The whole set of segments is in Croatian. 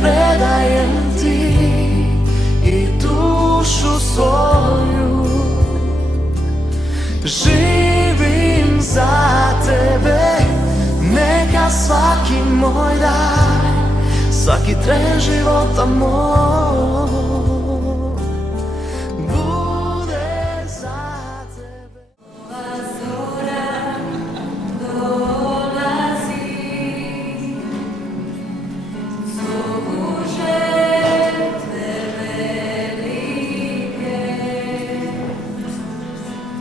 predajem ti i dušu svoju. Živim za tebe, neka svaki moj dan, svaki tren života moj bude za tebe. Ova zora dolazi, zovu žrtve velike.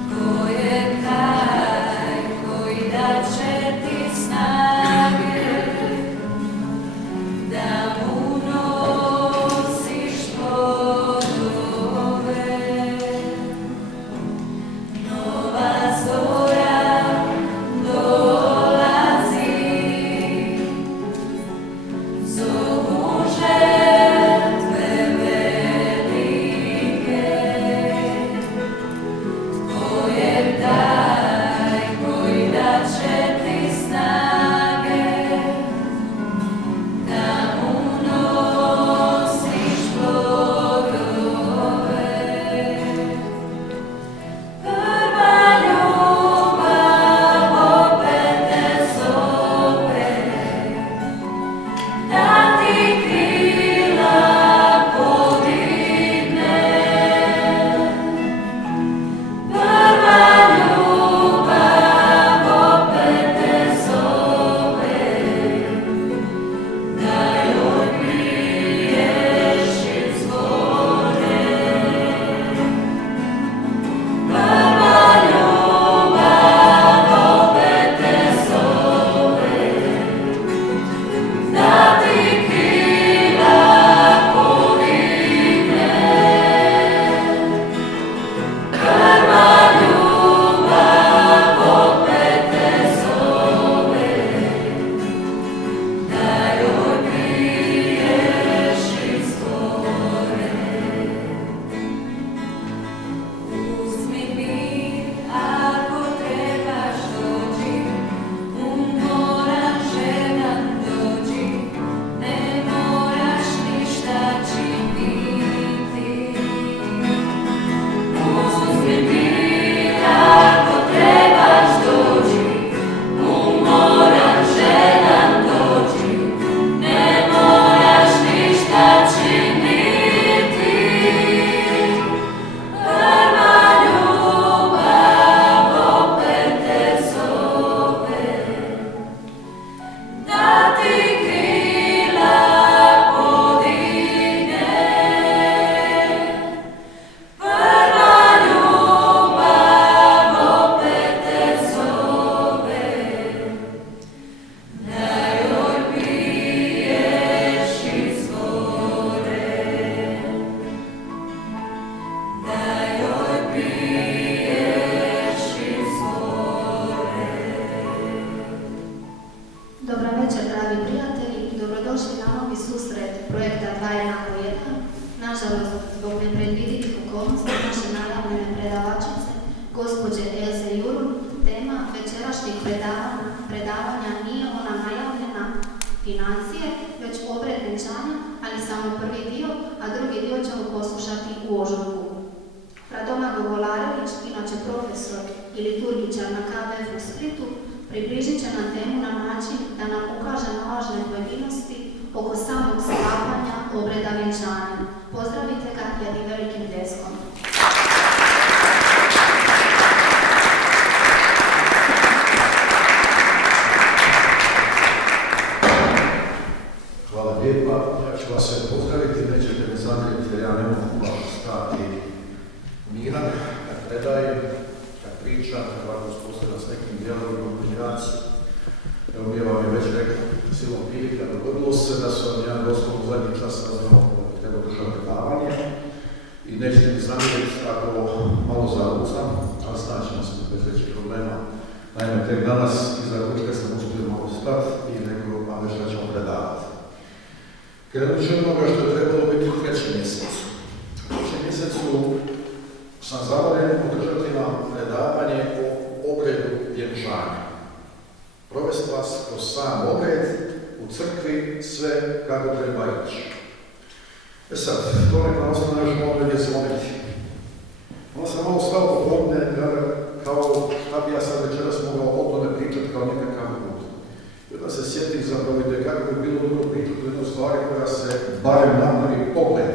Ko je taj koji daće ti snage da mu nosiš plodove? Nova zora dolazi, zovu žrtve velike. Ko je taj koji daće ti snage da mu nosiš plodove? Prva ljubav opet te zove, da ti krila podigne. Prva ljubav opet te zove, da joj priješ iz vode. Prva ljubav opet te zove, da ti krila podigne. Prva ljubav opet te zove, da joj priješ iz vode. Uzmi mir ako trebaš dođi, umoran žedan dođi, ne moraš ništa činiti. Uzmi mir ako trebaš dođi, umoran žedan dođi, ne moraš ništa činiti. Prva ljubav opet te zove, da ti krila podigne. Prva ljubav opet te zove, da joj priješ iz vode. Da joj priješ iz vode. Dobar večer, dragi prijatelji, i dobrodošli na novi susret projekta 2:1:1. Nažalost, zbog nepredvidivih okolnosti naše najavljene predavačice, gospođe Else Jurun, tema večerašnjeg predavanja nije ona najavljena financije, već obred vjenčanja, ali samo prvi dio, a drugi dio ćemo poslušati u ožujku. Radomago Volarević, inače profesor i liturgičar na KBF u Splitu, približit će nam temu na način da nam ukaže na važne pojedinosti oko samog sklapanja obreda vjenčanja. Pozdravite ga jednim velikim pljeskom. Hvala lijepa, ja ću vas sve pozdraviti, nećete me zamjeriti jer ja ne mogu baš stati miran kad predajem, kad pričam, kad ovako uspostavljam s nekim dijalogom u komunikaciji. Evo mi vam je već rekao silom prilika, dogodilo se da sam ja doslovno zadnji čas saznao da treba držati predavanje i nećete mi zamjeriti ako malo zarucam, ali snaćemo se bez većih problema. Naime, tek danas iza ručka sam uspio malo stati i rekao vam već da ćemo predavati. Krenut ću onoga što je trebalo biti u 3. mjesecu. U 3. mjesecu sam zavoljen održati vam predavanje o obredu vjenčanja. Provesti vas kroz sam obred u crkvi sve kako treba ići. Sad, to neka ostane još malo gdje zvoniti. Onda sam malo stao popodne, kao šta bi ja sad večeras mogao o tome pričati kao nekakav put. I onda se sjetim zapravo i kako bi bilo dobro pričati o jednoj stvari koja se, barem na prvi pogled,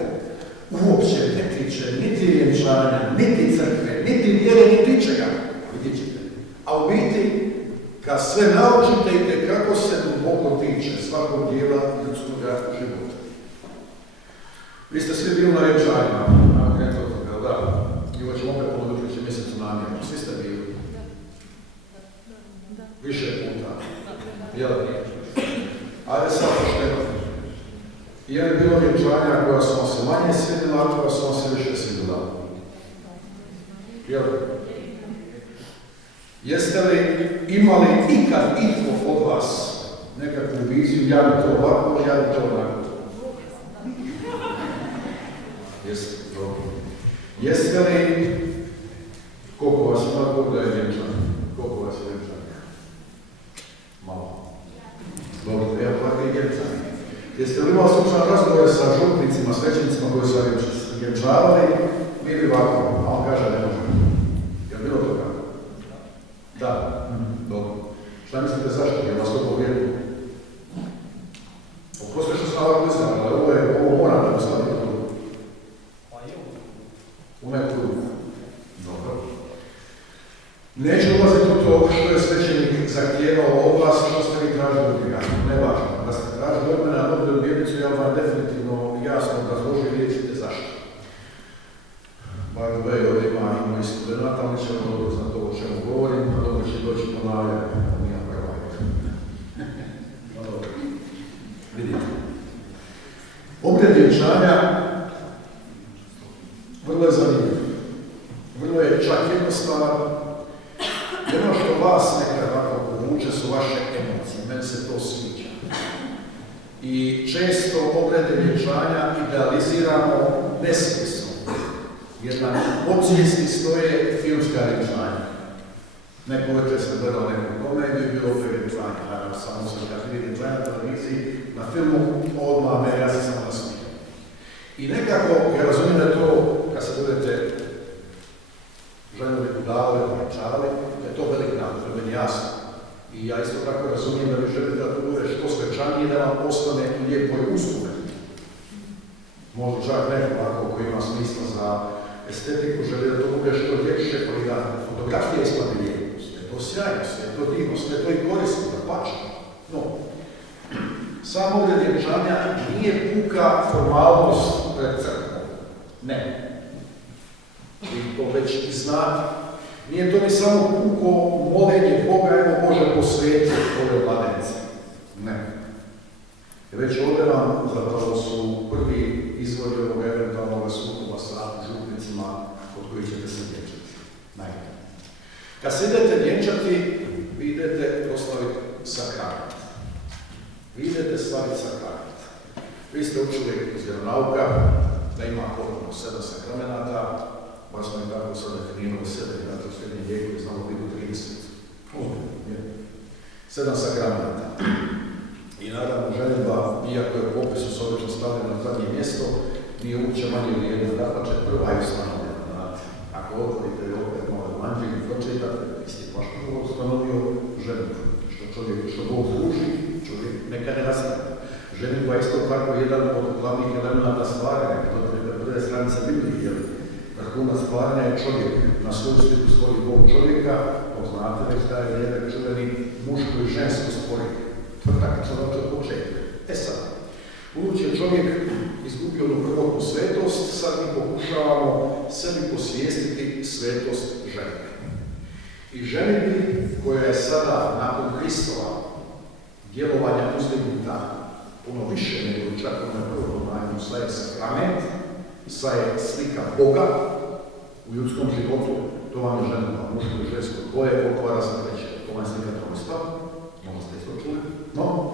uopće ne tiče niti vjenčanja, niti crkve, niti vjere, niti ničega. Vidjet ćete. A u biti, kad sve naučite i kako se duboko tiče svakog dijela ljudskog života. Vi ste svi bili na vjenčanjima, da? I ovo ćemo opet ponoviti će mjesecu namjerno. Svi ste bili. Više puta. Jel? Ajde sad pošteno. Je li bilo vjenčanja koja su vam se manje svidjela, a koja su vam se više svidjela? Jel? Jeste li imali ikad itko od vas nekakvu viziju, ja bi to ovako, ja bi to onako? Jeste, dobro. Jeste li, koliko vas ima, koliko je vjenčan? Koliko vas je vjenčan? Malo. Dobro, evo tako i vjenčan. Jeste li imali slučajno razgovore sa župnicima, svećenicima koji su vjenčavali, bili ovako, a on kaže ne može. Je li bilo to kako? Da. Dobro. Šta mislite zašto? Je vas to povjerilo? Oprosti što sam ovako izgledala, ali ovo moram da postaviti tu. U neku ruku. Dobro. Neću ulaziti u to što je svećenik zahtijevao od vas, što ste vi tražili od njega. Ne važno. Da ste tražili od mene na dobru vjernicu, ja vam definitivno jasno razložio i vidite zašto. By the way, ovdje ima i moji studenta, ali ćemo dobro znati ovo o čemu govorim, a dobro će doći ponavljati. Nije pravo. Vidite. Obred vjenčanja vrlo je zanimljiv. Vrlo je čak jednostavan. Jedno što vas nekada ovako povuče su vaše emocije. Meni se to sviđa. I često obrede vjenčanja idealiziramo nesmisno. Jer na podsvijesti stoje filmska vjenčanja. Neko večer sam gledao neku komediju i bilo opet vjenčanja. Naravno, samo sam kad vidim vjenčanja na televiziji, na filmu, odmah me, ja se samo nasmijam. I nekako, ja razumijem da je to, kad se budete željeli udavali, vjenčavali, da je to velik napad, to je meni jasno. I ja isto tako razumijem da vi želite da to bude što svečanije i da vam postane lijepo i usluge. Možda čak neko ovako koji ima smisla za estetiku, želi da to bude što ljepše, koji da fotografije isplati lijepo. Sve je to sjajno, sve je to divno, sve je to i korisno, da pače. No, sam obred vjenčanja nije puka formalnost pred crkvom. Ne. Vi to već i znate. Nije to ni samo puko molenje Boga, evo Bože posveti ove mladence. Ne. Već ovdje vam zapravo su prvi izvori ovog eventualnog sukoba sa župnicima od kojih ćete se vjenčati. Naime. Kad se idete vjenčati, vi idete proslaviti sakrament. Vi idete slaviti sakrament. Vi ste učili iz vjeronauka da ima potpuno 7 sakramenata, baš smo i tako sad definirali 7, dakle u srednjem vijeku je znalo biti 30. 7 sakramenata. I naravno ženidba, iako je u popisu s obično stavljeno na zadnje mjesto, nije uopće manje vrijedno, dapače prva je ustanovljena. Ako otvorite opet malo evanđelje i pročitate, isti baš prvo ustanovio ženidbu. Što Bog služi, čovjek neka ne rastavlja. Ženidba je isto tako jedan od glavnih elemenata stvaranja. Dodajte prve stranice Biblije, jer vrhunac stvaranja je čovjek. Na svoju sliku stvori Bog čovjeka, to znate već da je jedan čuveni muško i žensko stvorenje. Tvrtak čovjek od početka. Sad, budući je čovjek izgubio onu prvotnu svetost, sad mi pokušavamo sebi posvijestiti svetost žene. I ženidbi koja je sada nakon Hristova djelovanja uzdignuta puno više nego čak na prvom manju, sad je sakrament, sad je slika Boga u ljudskom životu, to vam je ženidba, muško i žensko, koje pokvara za treće, to vam je slika trojstva, možda ste isto čuli, no,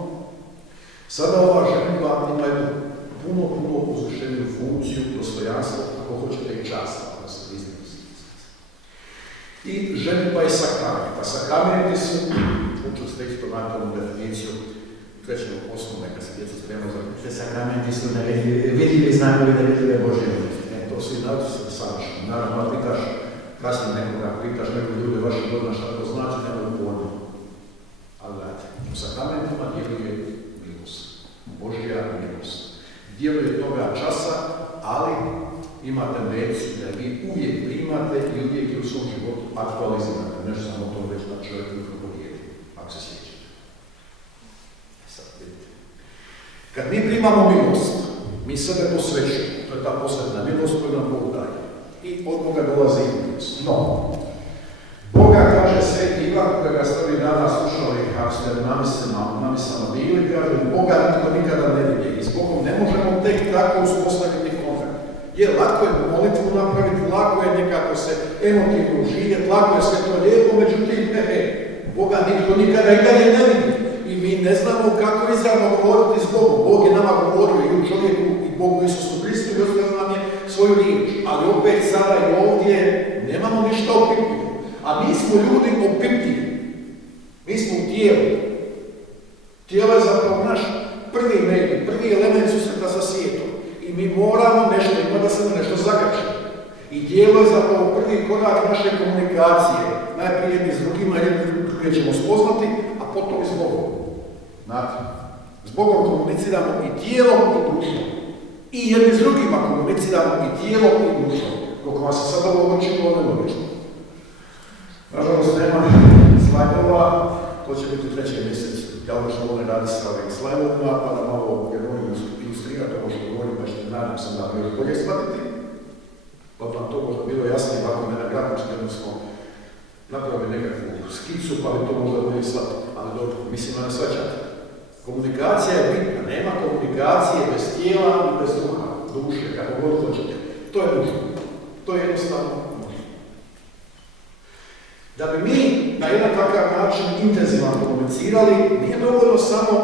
sada ova ženidba ima jednu puno uzvišeniju funkciju, dostojanstva, ako hoćete i časta, da se priznaju. I ženidba je sakrament. A sakramenti su, učili ste isto napravnu definiciju, trećem osnovne, kad se djeca spremaju za te sakramenti su vidljivi znakovi da vidljive Božje milosti. To svi znaju se savršeno. Naravno, pitaš, kasnije nekoga, pitaš nekog ljude vašeg godina šta to znači, nemaju pojma. Ali gledajte, u sakramentima djeluje milost. Božja milost. Djeluje toga časa, ali ima tendenciju da vi uvijek primate i uvijek u svom životu aktualizirate. Nešto samo to već na čovjeku kako dijeli, ako se sjećate. Sad vidite. Kad mi primamo milost, mi sebe posvećujemo. To je ta posvetna milost koju nam Bog daje. I od Boga dolazi milost. No, Boga kaže Sveti Ivan, kojega ste ovih dana slušali, ako ste namisama bili, kaže Boga nitko nikada ne vidi. I s Bogom ne možemo tek tako uspostaviti kontakt. Jer lako je molitvu napraviti, lako je nekako se emotivno uživjeti, lako je sve to lijepo, međutim, Boga nitko nikada i dalje ne vidi. I mi ne znamo kako izravno govoriti s Bogom. Bog je nama govorio i u čovjeku i Bogu Isusu Hristu i ostavio nam je svoju riječ. Ali opet sada i ovdje nemamo ništa opipljivo. A mi smo ljudi opipljivi. Mi smo u tijelu. Tijelo je zapravo naš prvi medij, prvi element susreta sa svijetom. I mi moramo nešto, ima da se nešto zakače. I tijelo je zapravo prvi korak naše komunikacije. Najprije jedni s drugima, jedni ćemo spoznati, a potom i s Bogom. Znate, s Bogom komuniciramo i tijelom i dušom. I jedni s drugima komuniciramo i tijelom i dušom. Koliko vas se sad ovo učinilo, nelogično. Nažalost, nema slajdova, to će biti 3. mjesec. Ja obično volim raditi sa ovim slajdovima, pa da malo ilustrirati ovo što govorim, pa ćete nadam se da još bolje shvatiti. Pa vam to možda bilo jasnije, ovako ne na grafički, odnosno napravili nekakvu skicu, pa bi to možda bolje shvatiti. Ali dobro, mislim da ne shvaćate. Komunikacija je bitna, nema komunikacije bez tijela i bez duha, duše, kako god hoćete. To je nužno. To je jednostavno nužno. Da bi mi na jedan takav način intenzivan komunicirali, nije dovoljno samo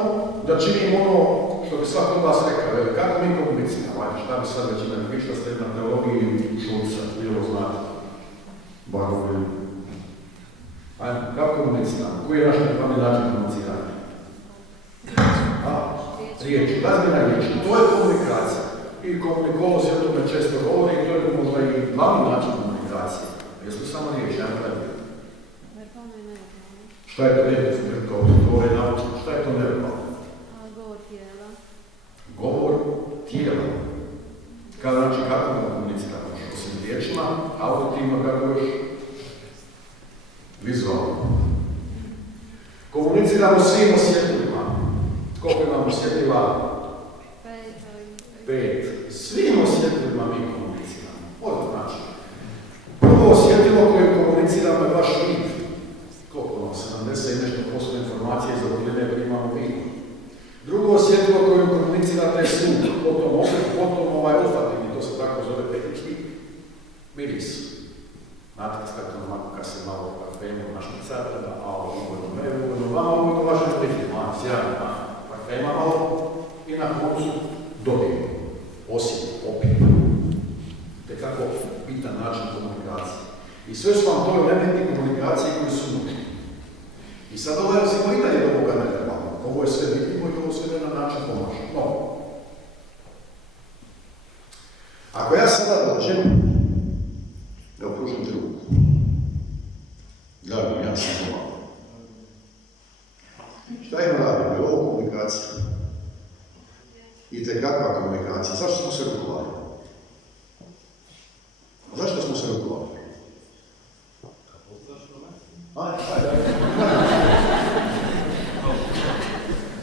da činimo ono što bi svako od vas rekao, kako mi komuniciramo, ajde šta bi sad već imali, vi što ste na teologiji Šulca, bilo znate, Barovi. Ajde, kako komuniciramo? Koji je naš nekakvani način komuniciranja? Riječ, razmjena riječi, to je komunikacija. I komunikolozi o tome često govori i to je možda i glavni način komunikacije. Jesu samo riječi, ajmo gledati. Šta je to neverbalno? To je naučno. Šta je to neverbalno? Govor tijela. Govor tijela. Znači kako da komuniciramo? Osim riječima, auditivno, kako još? Vizualno. Komuniciramo svim osjetljivima. Koliko imamo osjetljiva? 5. Svim osjetljivima mi komuniciramo. Ovo znači. Prvo osjetljivo koje komuniciramo je vaš vid. Koliko ono, 70 i nešto posto informacije iz okoline koje imamo vidu. Drugo osjetljivo koje komunicirate je sluh, potom olfativni, to se tako zove tehnički, miris. Znate kad se malo parfemu našmicate, da ugodno me, ugodno vama, ugodno vašem prihljima, sjajno, parfema malo i na koncu dobijemo, osjet, opit. Te kako bitan način komunikacije. I sve su vam to elementi komunikacije koji su nužni. I sad dolazimo i dalje do ovoga neverbalnog. Ovo je sve vidljivo i ovo sve na način pomaže. No, ako ja sada dođem da okružim te ruku, gledam, ja sam doma. Šta ima radim? Je ovo komunikacija? I te kakva komunikacija? Zašto smo se rukovali? Zašto smo se rukovali? Ajde.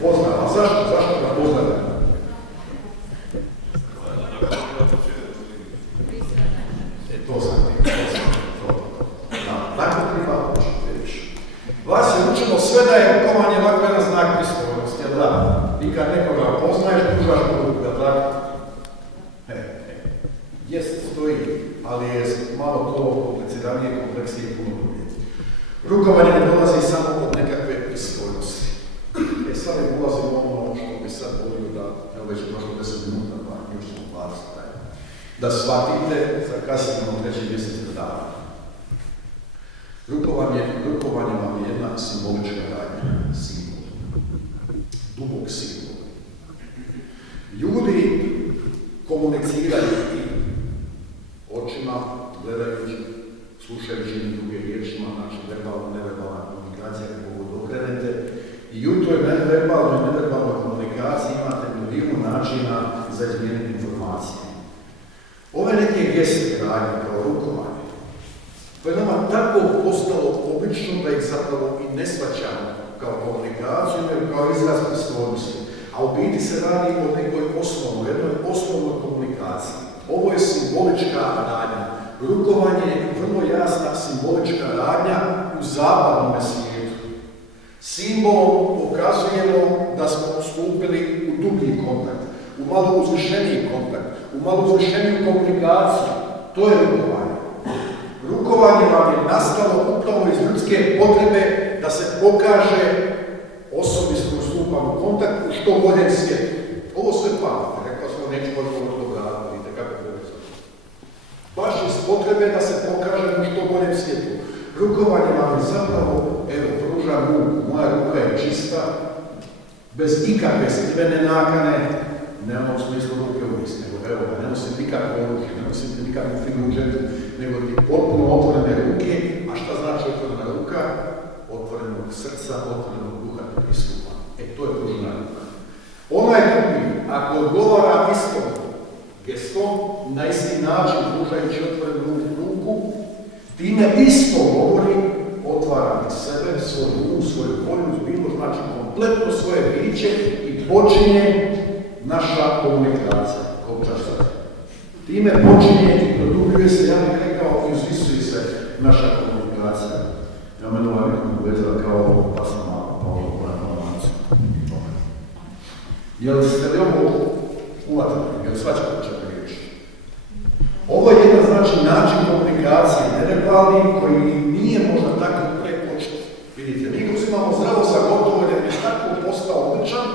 Poznam, a zašto ga poznam? To sam ti, tako treba učiti. Vas je učimo sve da je rukovanje ovako jedan znak pristojnosti, jel da? I kad nekoga poznaješ, pružaš mu ruku, da tako? Jest, stoji, ali je malo to kompliciranije, kompleksije i puno druge. Rukovanje ne dolazi samo od nekakve pristojnosti. Sad ne ulazimo ono što bi sad volio da, evo već je prošlo 10 minuta, pa još ćemo 20 taj. Da shvatite, za kasnije imamo 3. mjesec predavanja. Rukovanje vam je jedna simbolička radnja, simbol. dubok simbol. Ljudi komuniciraju i očima, gledajući, slušajući i druge riječima, znači verbalna, neverbalna komunikacija, kako god okrenete. I u toj verbalnoj i neverbalnoj komunikaciji imate milijun načina za izmijeniti informacije. Ove neke geste radnje kao rukovanje, to je nama tako postalo obično da ih zapravo i ne shvaćamo kao komunikaciju, nego kao izraz pristojnosti. A u biti se radi o nekoj jednoj osnovnoj komunikaciji. Ovo je simbolička radnja. Rukovanje je vrlo jasna simbolička radnja u zapadnom svijetu. Simbolom pokazujemo da smo stupili u dublji kontakt, u malo uzvišeniji kontakt, u malo uzvišeniju komunikaciju. To je rukovanje. Rukovanje vam je nastalo upravo iz ljudske potrebe da se pokaže osobi s kojom stupamo u kontakt u što boljem svijetu. Ovo sve pametno, rekao sam, neću možda od toga raditi, vidite kako je povezano. Baš iz potrebe da se pokaže u što boljem svijetu. Rukovanje vam je zapravo, evo, pružam ruku, moja ruka je čista, bez ikakve skrivene nakane, ne ono u smislu ruke u list, nego evo, ne nosim nikakve oružje, ne nosim nikakvu figuru džetu, nego ti potpuno otvorene ruke. A šta znači otvorena ruka? Otvorenog srca, otvorenog duha pristupa. To je pružena ruka. Onaj drugi, ako odgovara istom gestom, na isti način pružajući otvorenu ruku, time isto govori, otvara sebe, svoju um, svoju volju, bilo znači kompletno svoje biće i počinje naša komunikacija. Time počinje i produbljuje se, ja bih rekao, izvisuje se naša komunikacija. Ja mene ovaj nekako vezala kao pasna mala, pa ovo informaciju. Jel ste li ovo uvatili? Jel svačate o čemu riječi? Ovo je jedan znači način komunikacije, neverbalni, koji nije možda tako prepočet. Vidite, mi ga uzimamo zdravo za gotovo jer je tako postao običan,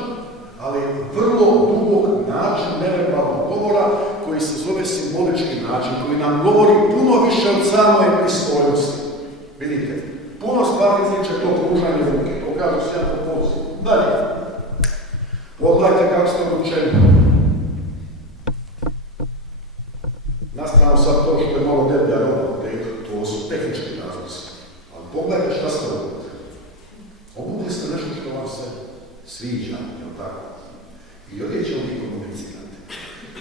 ali vrlo dubok način neverbalnog govora koji se zove simbolički način, koji nam govori puno više od samoj pristojnosti. Vidite, puno stvari tiče to pružanje ruke, pokažu se ja to poziv. Dalje. Pogledajte kako ste odlučeni. Na stranu sad to što je malo deblja roba, to su tehnički razlozi. Ali pogledajte šta ste obukli. Obukli ste nešto što vam se sviđa, jel tako? I odjećemo vi komunicirate.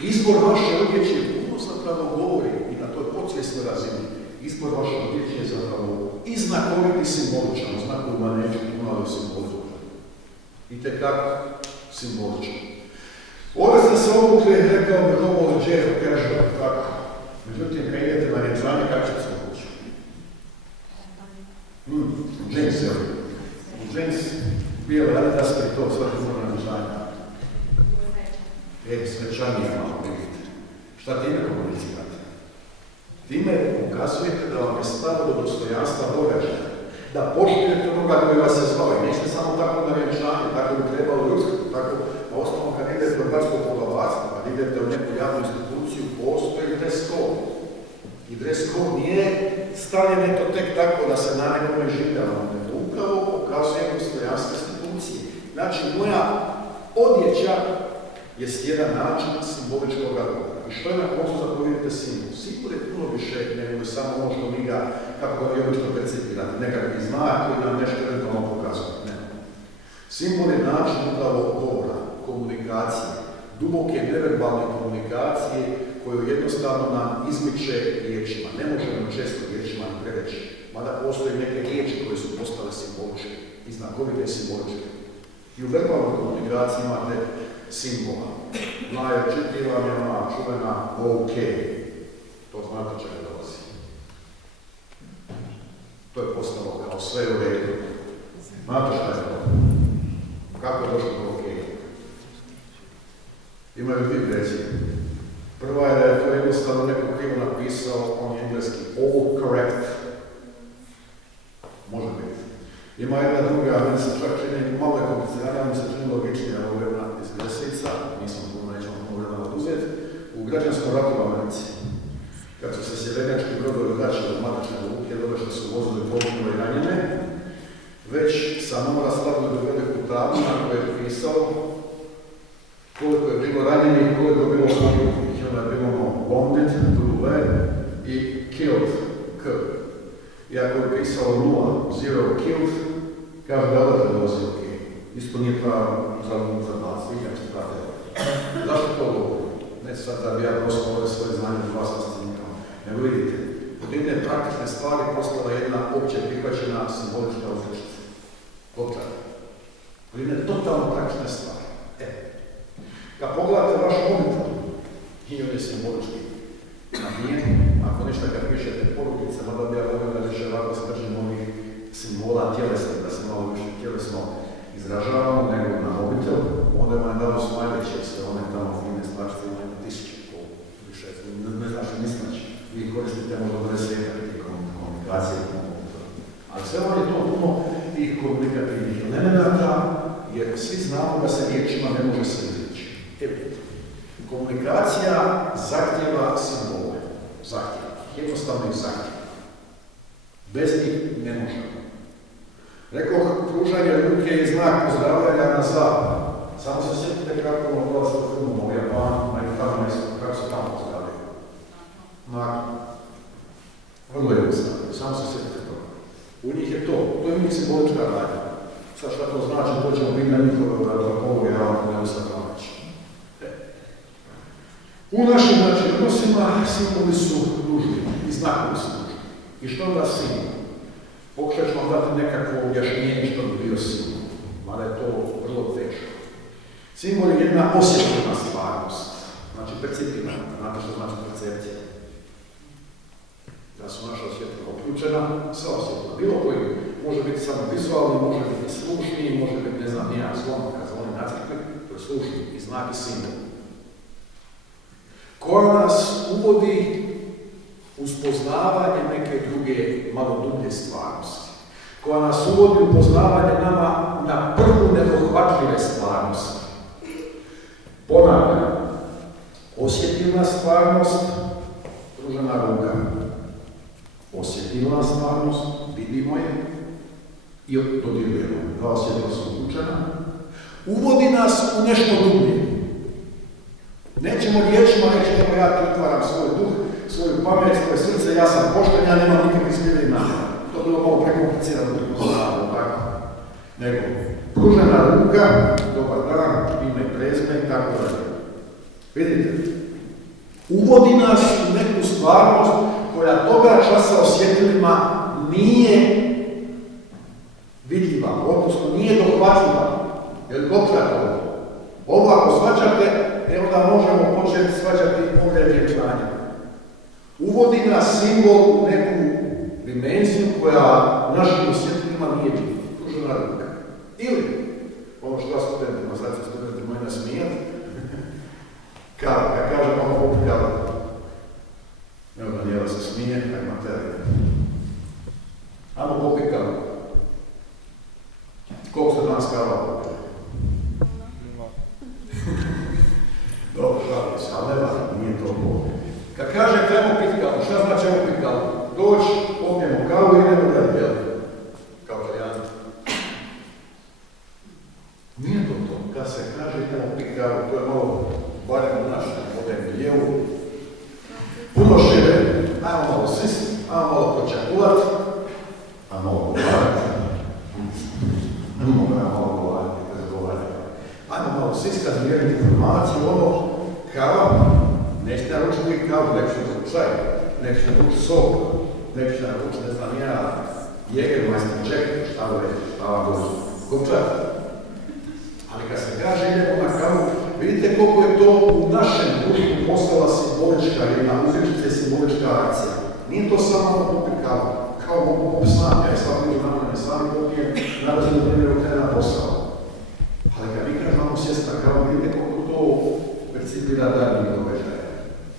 Izbor vaše odjeće puno zapravo govori i na toj podsvjesnoj razini. Izbor vaše odjeće je zapravo i znakoviti simboličan, znakovima neću puno, ali simboličan. Itekako simboličan. Ovdje ste se obukli, rekao bih ovo džero, casual, tako. Međutim, kad idete na vjenčanje, kako ćete se obući? Jeans, jel? Jeans, bijel Adidas, i to svaki mora na vjenčanje. Svečanije malo vidite. Šta time komunicirate? Time ukazujete da vam je stalo do dostojanstva događaja. Da poštujete onoga koji vas je zvao. I nećete samo tako na vjenčanje, tako bi trebalo ljudski, tako na osnovu kad idete u Hrvatsko poglavarstvo, kad idete u neku javnu instituciju, postoji dress code. I dress code nije stavljen eto tek tako da se na nekome življava, nego upravo pokazuje dostojanstvo institucije. Znači, moja odjeća jest jedan način simboličkog govora. I što je na koncu za to vidite simbol? Simbol je puno više nego samo ono što mi ga, kako ga vi obično percipirate, nekakvi znak koji nam nešto eventualno pokazuje. Ne. Simbol je način upravo govora, komunikacije, duboke neverbalne komunikacije koju jednostavno nam izmiče riječima. Ne možemo često riječima prereći, mada postoje neke riječi koje su postale simboličke i znakovite simboličke. I u verbalnoj komunikaciji imate simbola. Najočitija vam je ona čuvena OK. To znate čega dolazi. To je postalo kao sve u redu. Znate šta je to? Kako je došlo do OK? Imaju dvije verzije. Prva je da je to jednostavno neko krivo napisao, on je engleski all correct. Može biti. Ima jedna druga, meni se čak čini, malo je komplicirana, mi se čini logičnija ovo jedna iz Gresica, nisam puno, nećemo puno vremena oduzeti, u građanskom ratu u Americi. Kad su se sjeverjački brodovi vraćali od matične luke, dobe što su vozili poginule i ranjene, već sa mora stavili do veliku tablima koje je pisalo koliko je bilo ranjenih, koliko je bilo poginulih. I onda imamo wounded, W, i killed, K. Iako je pisalo 0, 0 killed, kaže da dolazi ok. Isto nije pravo za nas, nikak se prate. Zašto to govorim? Ne sad da bi ja prosto ove svoje znanje od vas fascinirao. Nego vidite, od jedne praktične stvari postala jedna opće prihvaćena simbolička uzrečica. Kopčar. Od jedne totalno praktične stvari. Kad pogledate vaš mobitel, i on je simbolički nabijen, ako ništa kad pišete porukice, onda bi ja volio da više ovako se držimo onih simbola tjelesnih, da se malo više tjelesno izražavamo, nego na mobitel, onda vam je dao smajleće sve one tamo fine stvarstvo, ima 1000 pol, više, ne znam što misleći, vi koristite možda 20 tih komunikacije na mobitelu. Ali sve vam je to puno tih komunikativnih elemenata, jer svi znamo da se riječima ne može se izreći. Komunikacija zahtjeva simbole, jednostavno ih zahtjeva. Bez njih ne možemo. Rekao, pružanje ruke je znak pozdravljanja na zapad. Samo se sjetite kako ono dolazi u filmu u Japanu, na Japanu isto, kako se tamo pozdravljaju. Vrlo jednostavno, samo se sjetite toga. U njih je to je njih simbolička radnja. Sad šta to znači, dođemo biti na njihove vratopovi, a ono ne ustavljavajući. U našim odnosima simboli su dužni i znakovi su dužni. I što da simbol? Pokušat ćemo dati nekakvo objašnjenje što bi bio simbol, mada je to vrlo teško. Simbol je jedna osjetljiva stvarnost, znači percipirana, znate što znači percepcija. Da su naša osjetljiva uključena, sva osjetljiva, bilo koji, može biti samo vizualni, može biti slušni, može biti, ne znam, nijedan slon, kad se oni nacrkli, to je slušni i znak i simbol. Koja nas uvodi u spoznavanje neke druge, malo dublje stvarnosti. Koja nas uvodi u poznavanje nama na prvu nedohvatljive stvarnosti. Ponavljam, osjetilna stvarnost, pružena ruka. Osjetilna stvarnost, vidimo je i dodirujemo. Dva osjetila su uključena. Uvodi nas u nešto dublje. Nećemo riječima reći, evo ja ti otvaram svoj duh, svoju pamet, svoje srce, ja sam pošten, ja nemam nikakvih skrivenih namjera. To bilo malo prekomplicirano da poznavamo, tako. Nego, pružena ruka, dobar dan, ime i prezime i tako dalje. Vidite, uvodi nas u neku stvarnost koja toga časa osjetilima nije vidljiva, odnosno nije dohvatljiva. Jer dohvatljiva. Ovo ako shvaćate, onda možemo početi shvaćati određenje znanja. Uvodi nas simbol u neku dimenziju koja našim osjetilima nije vidljiva. Pružena ruka. Ili, ono što studentima, sad se studenti moji nasmijati, kava, kad kaže ono poput kava. Evo Danijela se smije, kak materija. Ajmo popit kava. Koliko se danas kava popili? Dobro, šalim se, ali nije to bol. Kad kaže trebamo piti kavu, šta znači ovo piti kavu? Doći, popijemo kavu i idemo dalje, jel? Kao Italijani. Nije to to. Kad se kaže trebamo piti kavu, to je malo barem u našem modernom miljevu. Puno šire, ajmo malo sist, ajmo malo počakulat, ajmo malo govarat. Ajmo malo govarat, razgovarat. Ajmo malo siskat, mjeriti informaciju, ono, kava, nećete naručiti kavu, nećete naručiti čaj, nećete naručiti sok, nećete naručiti, ne znam ja, Jägermeister, Jack, šta vam reći, šta vam dođe, kopčar. Ali kad se kaže idemo na kavu, vidite koliko je to u našem društvu postala simbolička, jedna uzrečica je simbolička akcija. Nije to samo popit kavu, kao mogu popit sami, ja svaki među nama ne sami popijem, nalazim da primjer u krena posao. Ali kad vi kažemo sjest na kavu, vidite koliko to percipira daljnjih događaja.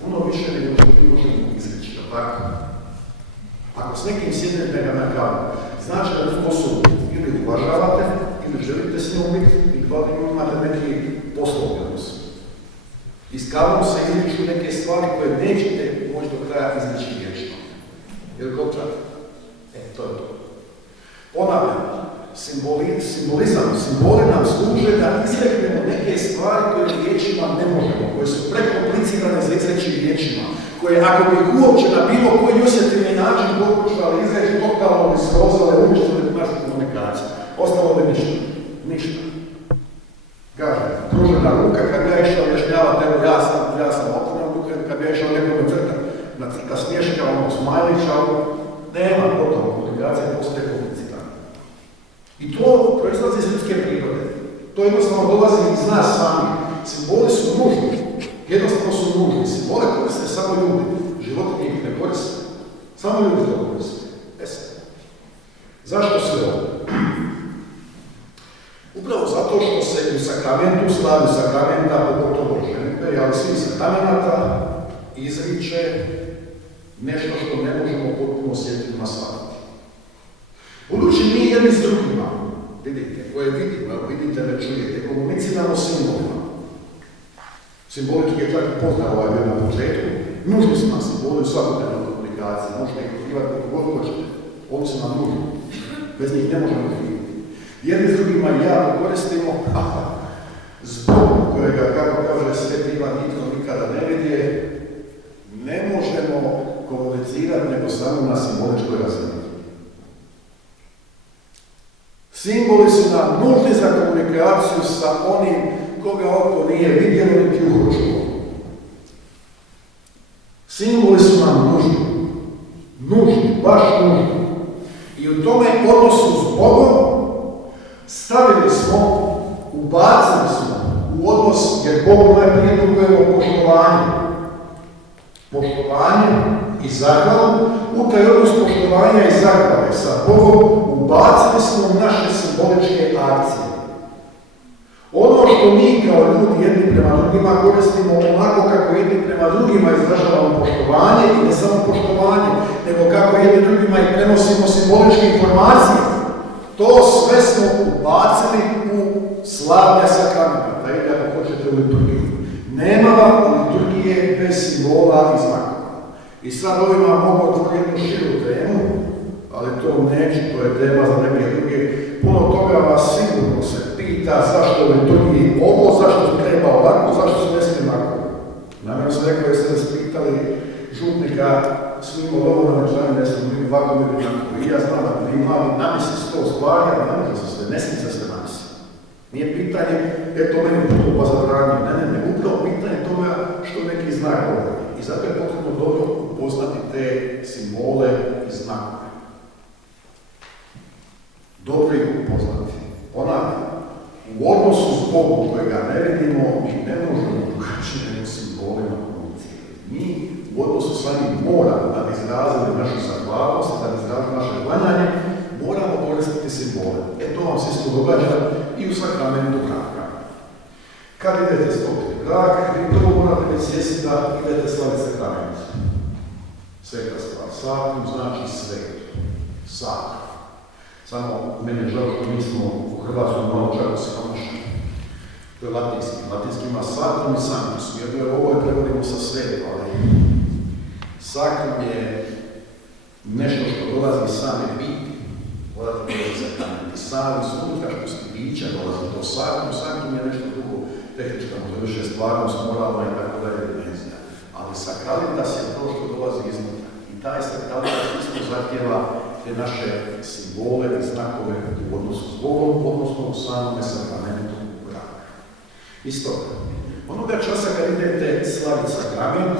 Puno više nego što ti možemo izreći, tako? Ako s nekim sjednete ga na kavu, znači da tu osobu ili uvažavate, ili želite s njom biti, i imate neki poslovni odnos. I s kavom se izriču neke stvari koje nećete moći do kraja izreći riječima. Jel' kopčate? To je to. Ponavljam, simboli nam služe da izreknemo neke stvari koje riječima ne možemo, koje su prekomplicirane za izreći riječima, koje ako bi uopće na bilo koji osjetljivi način pokušali izreći, totalno bi srozale, uništili našu komunikaciju. Ostalo bi ništa. Kaže, pružena ruka, kad bi ja išao objašnjavati, evo ja sam okrenuo ruke, kad bi ja išao nekome crta smješka, smajlića, nema gotovo, komunikacija postaje komplicirana. I to proizlazi iz ljudske prirode. To jednostavno dolazi iz nas sami. Simboli su nužni. Jednostavno su nužni. Simbole koriste samo ljudi. Životinje ih ne koriste. Samo ljudi to koriste. Zašto sve ovo? Upravo zato što se u sakramentu, slavi sakramenta, pogotovo ženitbe, ali svi sakramenata, izriče nešto što ne možemo potpuno osjetiti na shvatiti. Budući mi jedni s drugima, vidite, koje vidimo, vidite, ne čujete, komuniciramo simbolima. Simboliki je čak i pozdrav ovaj bio na početku. Nužni su nam simboli u svakodnevnoj komunikaciji, možete ih otkrivati kako god hoćete. Oni su nam nužni. Bez njih ne možemo živjeti. Jedni s drugima javno koristimo zbog kojega, kako kaže Sveti Ivan, nitko nikada ne vidje, ne možemo komunicirati nego samo na simboličkoj razini. Simboli su nam nužni za komunikaciju sa onim koga oko nije vidjelo niti uho čulo. Simboli su nam nužni, baš nužni. I u tome odnosu s Bogom stavili smo, ubacili smo u odnos, jer Bogu najprije dugujemo poštovanje i zahvalu. U taj odnos poštovanja i zahvale sa Bogom ubacili smo naše simboličke akcije. Ono što mi kao ljudi jedni prema drugima koristimo onako kako jedni prema drugima izražavamo poštovanje i ne samo poštovanje, nego kako jedni drugima i prenosimo simboličke informacije. To sve smo ubacili u slavlja sakramenta, ili ako hoćete u liturgiju. Nema vam liturgije bez simbola i znakova. I sad ovima mogu otvoriti jednu širu temu, ali to neću, to je tema za neke druge. Puno toga vas sigurno se pita zašto u liturgiji ovo, zašto treba ovako, zašto se ne smije ovako. Namjerno sam rekao, jeste nas pitali župnika svima dovoljno nečani ne smo bili ovako bili tako. I ja znam da bi imali namisli 100 stvari, ali ne smije se sve namisli. Nije pitanje, to meni podoba za dranje, ne, upravo pitanje toga što neki znak govori. I zato je potrebno dobro upoznati te simbole i znakove. Dobro ih upoznati. Ponavljam, u odnosu s Bogom kojega ne vidimo, mi ne možemo drugačije nego simbolima komunicirati. Mi u odnosu sa njim moramo, da bi izrazili našu zahvalnost, da bi izrazili naše klanjanje, moramo koristiti simbole. To vam se isto događa i u sakramentu braka. Kad idete stopiti brak, vi prvo morate biti svjesni da idete slaviti sakrament. Sveta stvar. Sakrum znači sveto. Sakrum. Samo meni je žao što mi smo u Hrvatskom malo čak siromašni. To je latinski. Latinski ima sakrum i sanctus. Jer ovo je prevodimo sa sveto, ali sakrum je nešto što dolazi iz same biti. Dolazi do sakrament. I sami iz unutrašnjosti bića dolazi do sakrum. Sakrum je nešto drugo tehnička, možda više stvarnost, moralna i tako dalje dimenzija. Ali sakralitas je to što dolazi iznutra. I taj sakralitas isto zahtjeva te naše simbole i znakove u odnosu s Bogom, odnosno u samome sakramentu braka. Isto, onoga časa kad idete slaviti sakrament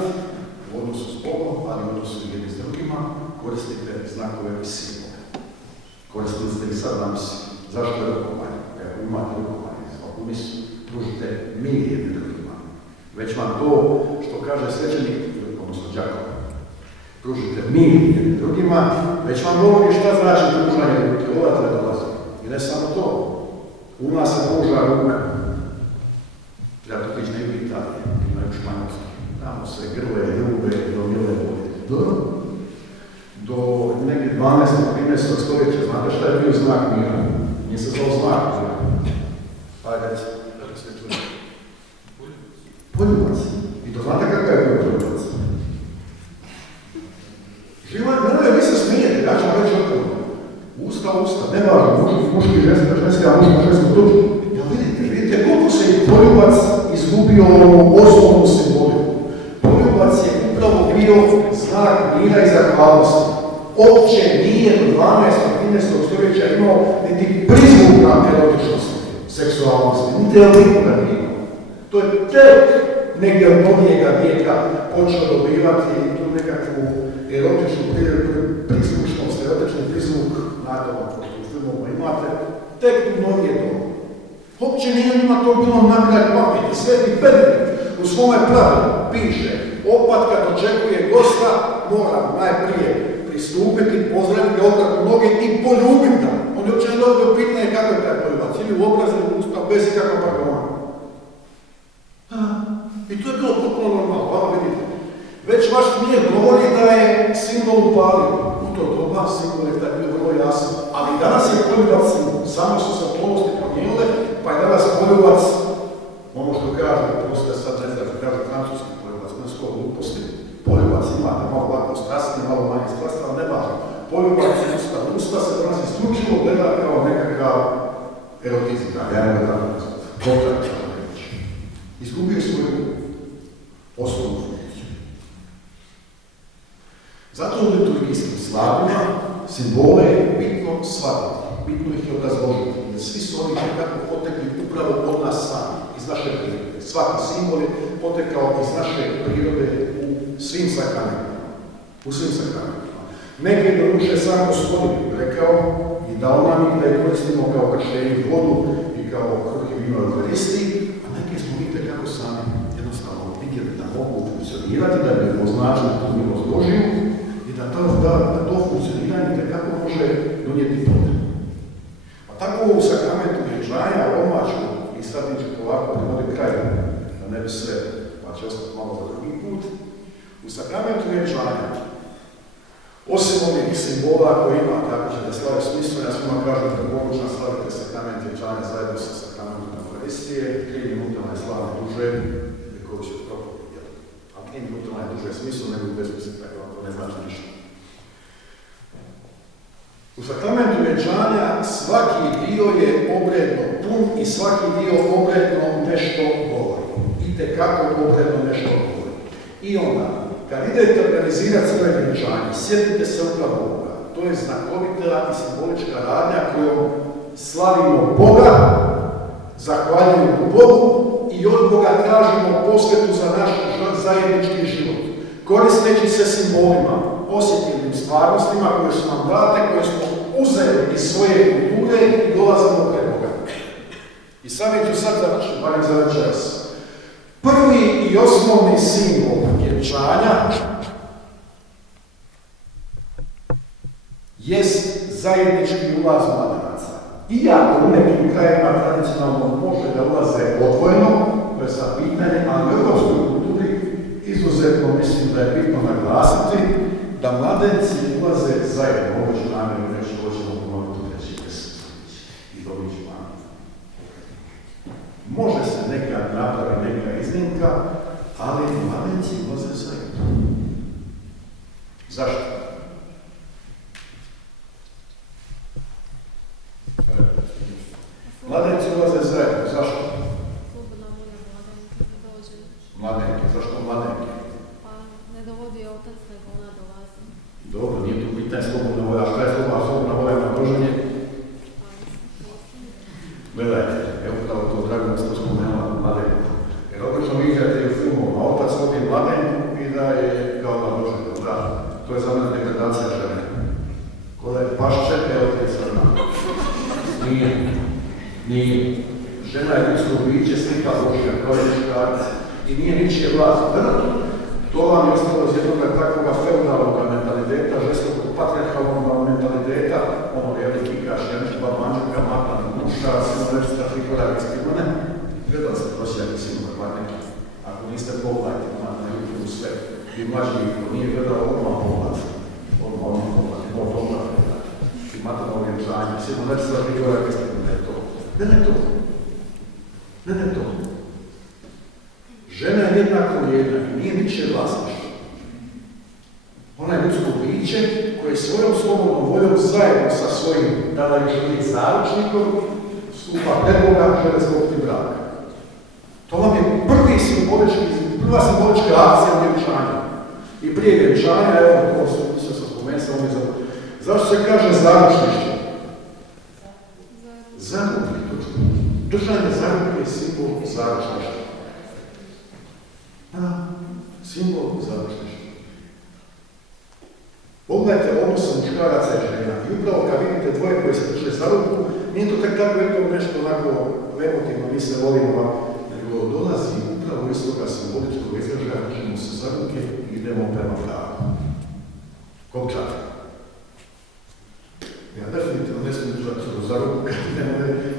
u odnosu s Bogom, ali u odnosu jedni s drugima, koristite znakove i simbole. Koristili ste ih sad nam si. Zašto je rukovanje? Ako imate rukovanje, svaku misu, pružite mir jedni drugima. Već vam to, što kaže svećenik, odnosno đakon, pružite mir jedni drugima, već vam govori šta znači pružanje ruke, odatle dolazi. I ne samo to, u nas se pruža ruka. Treba to pići ne u Italiji, imaju Španjolski. Tamo se grle, ljube, do mile vode. Do negdje 12. 13. stoljeća, znate šta je bio znak mira? Nije se zvao znak mira. Ajde, kako ste čuli? Poljubac. I to znate kakav je bio poljubac? Živan, ne, vi se smijete, ja ću vam reći otvorno. Usta, ne važno, muški mira i zahvalnosti. Uopće nije do 12. i 13. stoljeća imao niti prizvuka erotičnosti, seksualnosti, niti nikoga nije imao. To je tek negdje od novijega vijeka počeo dobivati tu nekakvu erotičnu prizvučnost, erotični prizvuk nadoma koji u filmovima imate, tek u novije dobu. Uopće nije njima to bilo na kraj pameti. Sveti Benedikt u svome pravilu piše: opat kad očekuje gosta mora najprije pristupiti, pozdraviti ga, oprati noge i poljubiti ga. On je uopće ne dovodio pitanje kako je taj poljubac, ili u obraz ili u usta, bez ikakva pardona. I to je bilo potpuno normalno, hvala vidite. Već vaš smjer govori da je simbol upalio. U to doba simbol je taj bio vrlo jasan. Ali danas je poljubac simbol. Samo su se okolnosti promijenile, pa je danas poljubac, ono što kaže, postoje sad ne znam, kaže francuski poljubac, ne skoro gluposti. Poljubac imate malo ovako strastni, malo manje strastni, ali ne važno. Poljubac usta se do nas isključivo gleda kao nekakav erotizam, ja ne da tako nazvati. Kontakt, što ne reći. Izgubio svoju osnovnu funkciju. Zato u liturgijskim slavima simbole je bitno shvatiti, bitno ih je obrazložiti, jer svi su oni nekako potekli upravo od nas sami, iz naše prirode. Svaki simbol je potekao iz naše prirode u svim sakramentima. U svim sakramentima. Neke do duše sam Gospodin rekao i dao nam ih da je koristimo kao krštenje vodu i kao kruh i vino Euharistiji, a neke smo vidite kako sami jednostavno vidjeli da mogu funkcionirati, da bi označili tu milost Božju i da to funkcioniranje kako može donijeti plod. A tako u sakramentu vjenčanja, omačku, i sad ću polako privoditi kraj, da ne bi sve, pa će ostati malo za drugi put. U sakramentu vjenčanja, osim ovih simbola koji ima, tako će da slave smislu, ja svima kažem da mogućno slavite sakrament vjenčanja zajedno sa sakramentom Euharistije, 3 minuta je slava duže, koji će propovedati. A 3 minuta je duže smislu, nego bez misli, tako to ne znači ništa. U sakramentu vjenčanja svaki dio je obredno pun i svaki dio obredno nešto govori. Itekako obredno nešto govori. I onda, kad idete organizirati svoje vjenčanje, sjetite se upravo Boga. To je znakovita i simbolička radnja kojom slavimo Boga, zahvaljujemo Bogu i od Boga tražimo posvetu za naš zajednički život. Koristeći se simbolima, osjetilnim stvarnostima koje su nam date, koje smo uzeli iz svoje kulture i dolazimo pred Boga. I sami ću sad završiti, barem za večeras. Prvi i osnovni simbol vjenčanja jest zajednički ulaz mladenaca. Iako u nekim krajima tradicionalno može da ulaze odvojeno, to je sad pitanje, ali u europskoj kulturi izuzetno mislim da je bitno naglasiti da mladenci ulaze zajedno. Ovo ću namjerno reći, ovo ćemo ponoviti u 3. mjesecu i dobit ću vam. Može se nekad napravi neka iznimka, ali mladenci ulaze zajedno. Zašto? Mladenci ulaze zajedno. Zašto? Slobodna volja mladenke da dođe. Mladenke. Zašto mladenke? Pa ne dovodi otac, nego ona dolazi. Dobro, nije tu pitanje slobodna volja. Šta je slobodna volja na druženje? Gledajte, evo upravo to drago da ste spomenula mladenku. Jer obično vi gledate u filmu, a otac vodi mladenku i da je kao na druženju. Da, to je za mene degradacija žene. Ko da je pašče, evo te crna. Nije. Žena je ljudsko biće, slika Božja, kao je muškarac. I nije ničije vlast. To vam je ostalo iz jednog takvoga feudalnog mentaliteta, žestokog patriarhalnog mentaliteta, ono je kikaš, jančba, mančaka, matan, muša, sinovečka, trikoravicki, ne? Gledali ste prosjaki sinova kvarneka. Ako niste pogledajte, imate na YouTube sve. I mlađi niko nije gledao odmah pogled. Imate na vjenčanje, sinovečka, trikoravicki, ne to. Ne to. Žena je jednako jedna i nije ničije vlasništvo. Ona je ljudsko biće koje svojom slobodnom voljom zajedno sa svojim, tada još uvijek zaručnikom, stupa pred Boga, žele sklopiti brak. To vam je prva simbolička akcija vjenčanja. I prije vjenčanja, evo, ovo se spomenuti, samo je zašto se kaže zaručništvo? Zaručnik, točno. Držanje zaručnika je simbol zaručništva. Simbol zaručništva. Pogledajte odnosa muškaraca i žena. I upravo kad vidite dvoje koje se drže za ruku, nije to tako nešto onako emotivno, mi se volimo, nego dolazi upravo iz toga simboličkog izražaja, držimo se za ruke i idemo prema pravu. Kopčati. Ja definitivno ne smijem držati za ruku,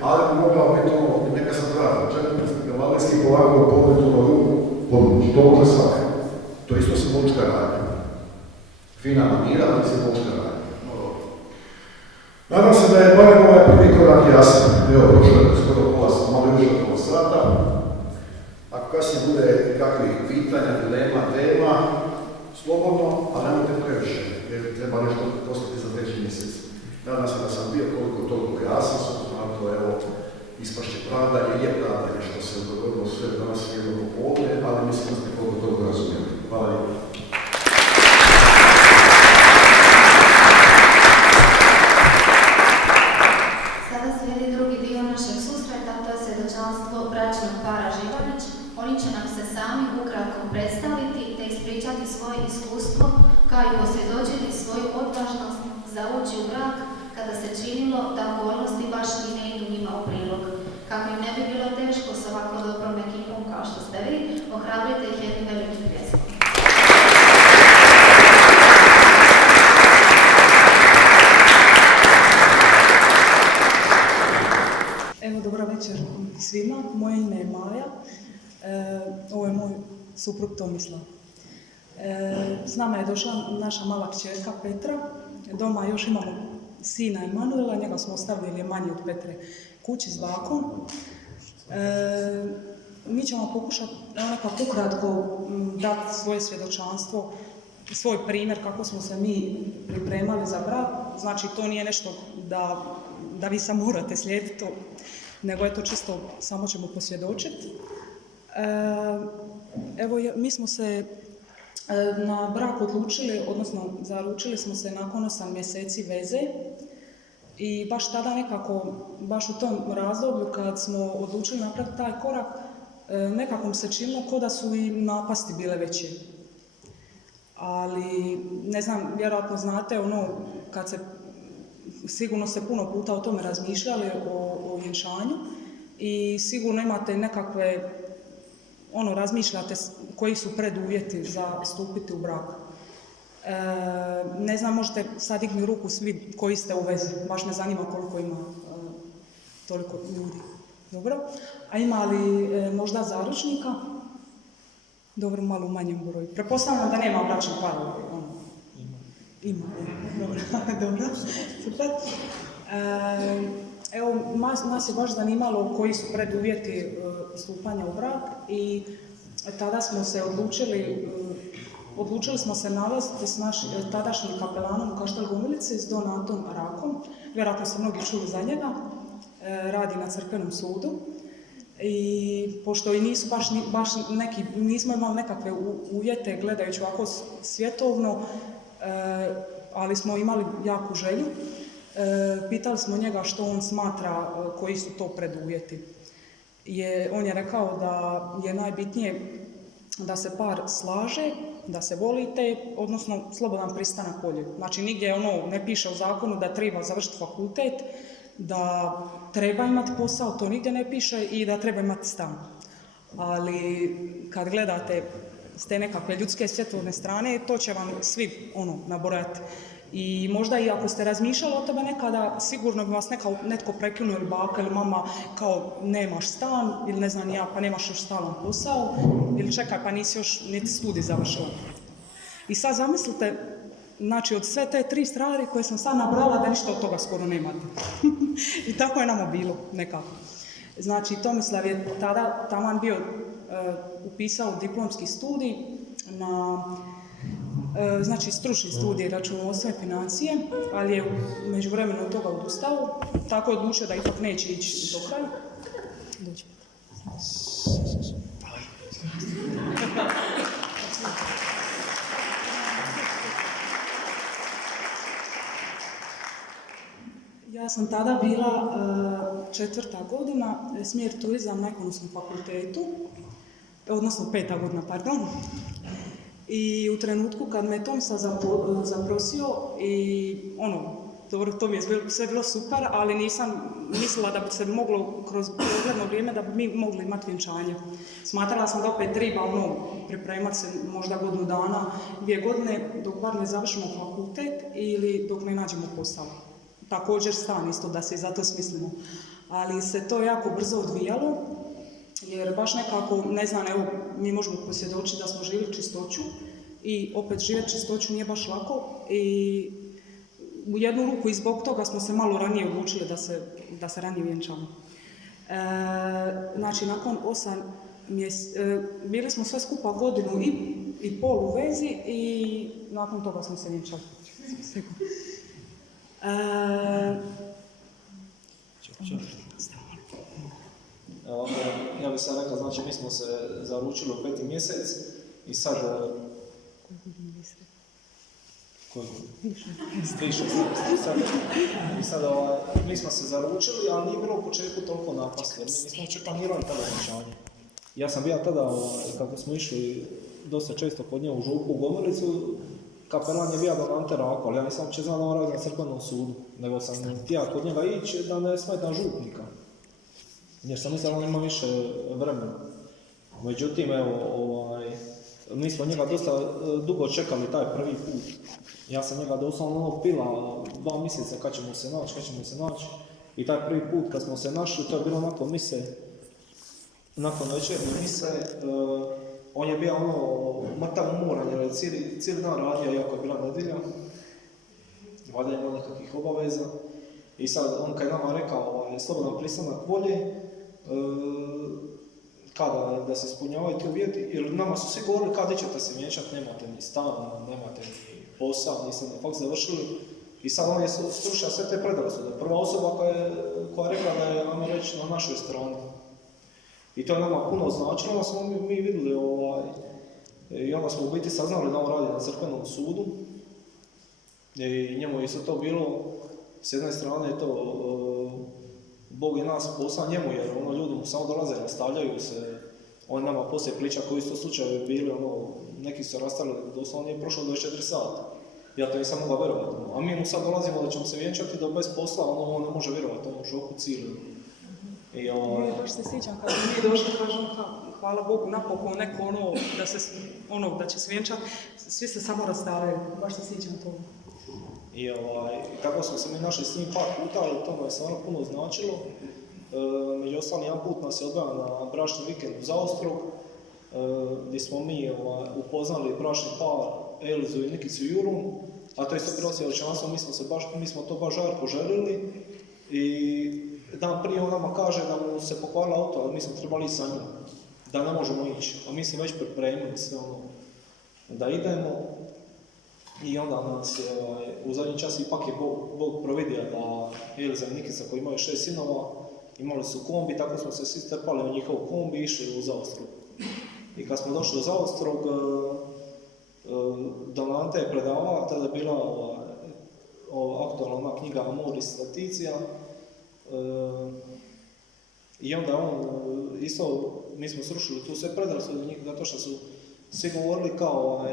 ali bi mogao biti ono, neka sam prava, čak i ga valjski polagao pogledu na ruku, području, to može svaka. To je isto simbolička radnja. Fina manira, ali simbolička radnja. Nadam se da je barem ovaj prvi korak jasan. Evo, prošlo je skoro malo više od pola sata. Ako kasnije bude kakvih pitanja, dilema, tema, slobodno, ali nemojte previše, jer treba nešto poslati za 3. mjesec. Nadam se da sam bio koliko toliko jasan, na to evo, ispašće pravda i je pravda što se dogodilo sve danas jedno popodne, ali mislim da ste koliko toliko razumijeli. Hvala lijepo. Sada slijedi drugi dio našeg susreta, to je svjedočanstvo bračnog para Živanić. Oni će nam se sami ukratko predstaviti te ispričati svoje iskustvo, kao i posvjedočiti svoju odvažnost za ući u brak kada se činilo da okolnosti baš i ne idu njima u prilog. Kako im ne bi bilo teško s ovako dobrom ekipom kao što ste vi, ohrabrite ih jednim velikim pljeskom. Evo, dobro večer svima. Moje ime je Maja. Ovo je moj suprug Tomislav. S nama je došla naša mala kćerka Petra. Doma još imamo sina Emanuela, njega smo ostavili je manji od Petre kući s bakom. Mi ćemo pokušati nekako ukratko dati svoje svjedočanstvo, svoj primjer kako smo se mi pripremali za brak. Znači, to nije nešto da vi sam morate slijediti to, nego je to čisto, samo ćemo posvjedočiti. Evo, mi smo se na brak odlučili, odnosno zaručili smo se nakon 8 mjeseci veze i baš tada nekako, baš u tom razdoblju kad smo odlučili napraviti taj korak, nekako mi se činilo kao da su i napasti bile veće. Ali, ne znam, vjerojatno znate, kad se, sigurno ste puno puta o tome razmišljali, o vjenčanju i sigurno imate nekakve, razmišljate koji su preduvjeti za stupiti u brak. Ne znam, možete sad dignuti ruku svi koji ste u vezi, baš me zanima koliko ima toliko ljudi. Dobro. A ima li možda zaručnika? Dobro, malo u manjem broju. Pretpostavljam da nema bračnih parova. Ima. Dobro. Super. Evo, nas je baš zanimalo koji su preduvjeti stupanja u brak i tada smo se odlučili smo se nalaziti s našim tadašnjim kapelanom u Kaštel Gomilici, s Donatom Rakom. Vjerojatno ste mnogi čuli za njega, radi na crkvenom sudu. I pošto i nisu baš neki, nismo imali nekakve uvjete gledajući ovako svjetovno, ali smo imali jaku želju. Pitali smo njega što on smatra koji su to preduvjeti. On je rekao da je najbitnije da se par slaže, da se volite, odnosno slobodan pristanak volje. Znači nigdje ne piše u zakonu da treba završiti fakultet, da treba imati posao, to nigdje ne piše, i da treba imati stan. Ali kad gledate s te nekakve ljudske svjetovne strane, to će vam svi nabrojati. I možda i ako ste razmišljali o tome nekada, sigurno bi vas netko prekinuo, ili baka ili mama, kao nemaš stan, ili ne znam ja, pa nemaš još stalan posao, ili čekaj, pa nisi još niti studij završila. I sad zamislite, znači od sve te 3 stvari koje sam sad nabrala, da ništa od toga skoro nemate. I tako je nama bilo nekako. Znači, Tomislav je tada taman bio upisao diplomski studij na stručni studij računovodstva i financije, ali je u međuvremenu od toga odustao, tako je odlučio da ipak neće ići do kraja. Dođi. sam tada bila 4. godina, smjer turizam na Ekonomskom fakultetu, odnosno 5. godina, pardon. I u trenutku kad me Tom sad zaprosio i dobro, to mi je sve bilo super, ali nisam mislila da bi se moglo kroz dogledno vrijeme da bi mi mogli imati vjenčanje. Smatrala sam da opet treba pripremati se možda godinu dana, 2 godine dok bar ne završimo fakultet ili dok ne nađemo posao. Također stan isto da se i za to smislimo. Ali se to jako brzo odvijalo, jer baš nekako, ne znam, evo, mi možemo posvjedočiti da smo živjeli čistoću i opet živjeti čistoću nije baš lako i u jednu ruku i zbog toga smo se malo ranije odlučili da se ranije vjenčamo. Znači, nakon 8 mjeseci, bili smo sve skupa godinu i pol u vezi i nakon toga smo se vjenčali. Ja bih sad rekao, znači mi smo se zaručili u 5. mjesec i sad... I sad mi smo se zaručili, ali nije bilo u početku toliko napasti, jer mi nismo uopće planirali tada vjenčanje. Ja sam bio tada, kako smo išli dosta često kod nje u Župu u Gomilicu, kapelan je bio do Ante Rako, ali ja nisam uopće znao da on radi na crkvenom sudu, nego sam htio kod njega ići da ne smetam župnika. Jer sam mislio da on ima više vremena. Međutim, evo, mi smo njega dosta dugo čekali taj prvi put. Ja sam njega doslovno pila 2 mjeseca kad ćemo se naći. I taj prvi put kad smo se našli, to je bilo nakon mise, nakon večernje mise, on je bio mrtav umoran jer je cijeli dan radio, iako je bila nedjelja. Valjda je imao nekakvih obaveza. I sad on kad je nama rekao slobodan pristanak volje, kada da se ispunjavaju ti uvjeti, jer nama su svi govorili kada ćete se vjenčati, nemate ni stan, nemate ni posao, niste ni fakt završili. I sad on je slušao sve te predrasude. Prva osoba koja je rekla da je, ajmo reći, na našoj strani. I to je nama puno značilo, onda smo mi vidjeli i onda smo u biti saznali da on radi na crkvenom sudu. I njemu je isto to bilo, s jedne strane je to Bog je nas poslao njemu, jer ljudi mu samo dolaze, nastavljaju se. On nama poslije priča koji su slučajevi bili, neki su rastali, doslovno nije prošlo 24 sata. Ja to nisam mogla vjerovati. A mi mu sad dolazimo da ćemo se vjenčati, da bez posla, on ne može vjerovati, on u šoku cijeli. Baš se sjećam kad smo mi došli, kažem, hvala Bogu, napokon neko da će se vjenčati, svi se samo rastavljaju, baš se sjećam toga. I kako smo se mi našli s njim par puta, ali to je stvarno puno značilo. Među ostali, jedan put nas je odveo na bračni vikend u Zaostrog, gdje smo mi upoznali bračni par Elizu i Nikicu Jurun, a to je isto bilo svjedočanstvo, mi smo to baš žarko želili i dan prije on nama kaže da mu se pokvarila auto, ali mi smo trebali ići sa njom, da ne možemo ići, a mi smo već pripremili sve da idemo. I onda nas je u zadnji čas ipak je Bog providio da Eliza i Nikica koji imaju 6 sinova imali su kombi, tako smo se svi strpali u njihov kombi i išli u Zaostrog. I kad smo došli u Zaostrog, Donante je predavala, tada je bila aktualna knjiga Amoris Laetitia. I onda on isto, mi smo srušili tu sve predrasude od njih, zato što su svi govorili kao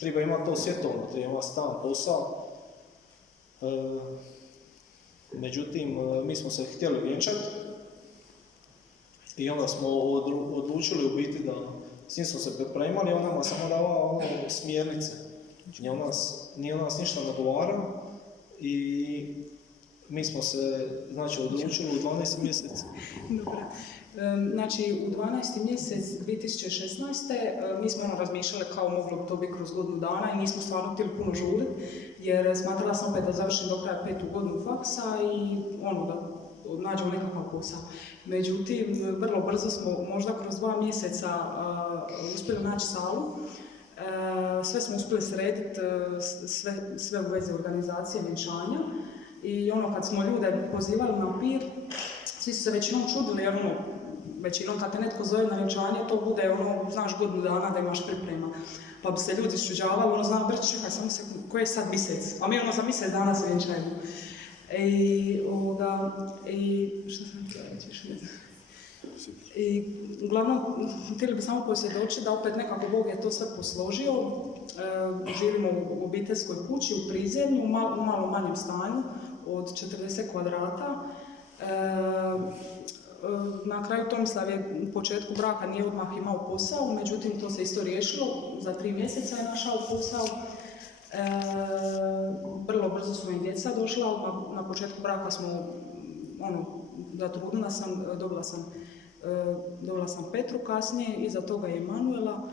treba imati to svjetovno, treba imati stan, posao. Međutim, mi smo se htjeli vjenčati i onda smo odlučili u biti da s njim smo se pripremali, on nama samo davao smjernice. Nije nas ništa nagovarao i mi smo se odlučili u 12. mjesec. Dobro. Znači, u 12. mjesec 2016. mi smo razmišljali kao moglo bi to biti kroz godinu dana i nismo stvarno htjeli puno žuriti, jer smatrala sam opet da završim do kraja 5. godinu faksa i da nađemo nekakav posao. Međutim, vrlo brzo smo, možda kroz 2 mjeseca, uspjeli naći salu. Sve smo uspjeli srediti, sve u vezi organizacije vjenčanja. I kad smo ljude pozivali na pir, svi su se većinom čudili, jer većinom kad te netko zove na vjenčanje, to bude znaš godinu dana da imaš priprema. Pa bi se ljudi iščuđavali, čekaj, samo se, koji je sad mjesec? A mi za mjesec dana se vjenčajemo. I što sam htjela reći još ne znam. I uglavnom, htjeli bi samo posvjedočiti da opet nekako Bog je to sve posložio. Živimo u obiteljskoj kući, u prizemlju, u malo manjem stanju od 40 kvadrata. Na kraju Tomislav je u početku braka nije odmah imao posao, međutim to se isto riješilo, za 3 mjeseca je našao posao. Vrlo brzo su mi djeca došla, na početku braka smo, zatrudnila sam, dobila sam Petru kasnije, iza toga je Emanuela.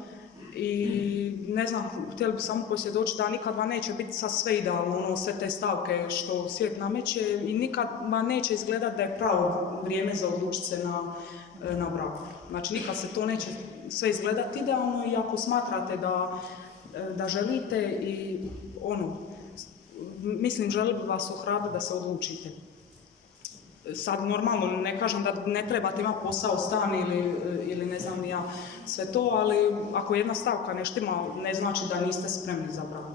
I ne znam, htjeli bi samo posvjedočiti da nikad vam neće biti sad sve idealno, sve te stavke što svijet nameće i nikad vam neće izgledati da je pravo vrijeme za odlučiti se na brak. Znači nikad se to neće sve izgledati idealno i ako smatrate da želite i mislim želim vas ohrabriti da se odlučite. Sad normalno ne kažem da ne trebate imati posao, stan ili ne znam ja sve to, ali ako jedna stavka ne štima, ne znači da niste spremni za brak.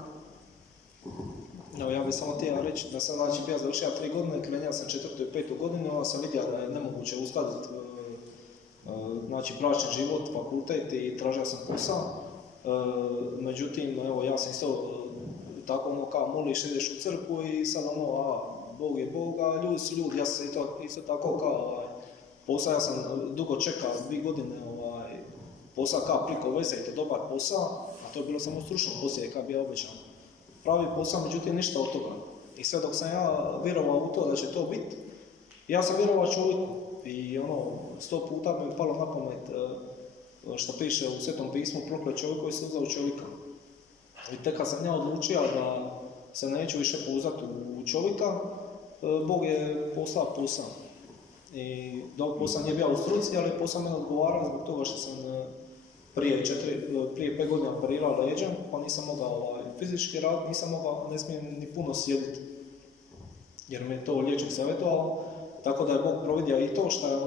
Evo, ja bih samo htio reći da sam bio završio 3 godine, krenio sam 4. i 5. godinu, ali sam vidio da je nemoguće uskladiti bračni život, fakultet i tražio sam posao. Međutim, evo, ja sam isto tako kao moliš, ideš u crkvu i sad Bog je Bog, a ljudi su ljudi, ja sam isto tako kao posao, ja sam dugo čekao 2 godine, posao kao priko veze, to dobar posao, a to je bilo samo stručno poslije, kao bi ja obećao. Pravi posao, međutim ništa od toga. I sve dok sam ja vjerovao u to da će to biti, ja sam vjerovao čovjeku i 100 puta mi je palo na pamet što piše u Svetom pismu, proklet čovjek koji se uzeo čovjeka. I tek kad sam ja odlučio da se neću više pouzdati u čovjeka, Bog je poslao posao. I dok posao nije bio u struci, ali posao me odgovarao zbog toga što sam prije 5 godina operirao leđa, pa nisam mogao fizički raditi, ne smijem ni puno sjediti, jer me je to liječnik savjetovao, tako da je Bog providio i to što je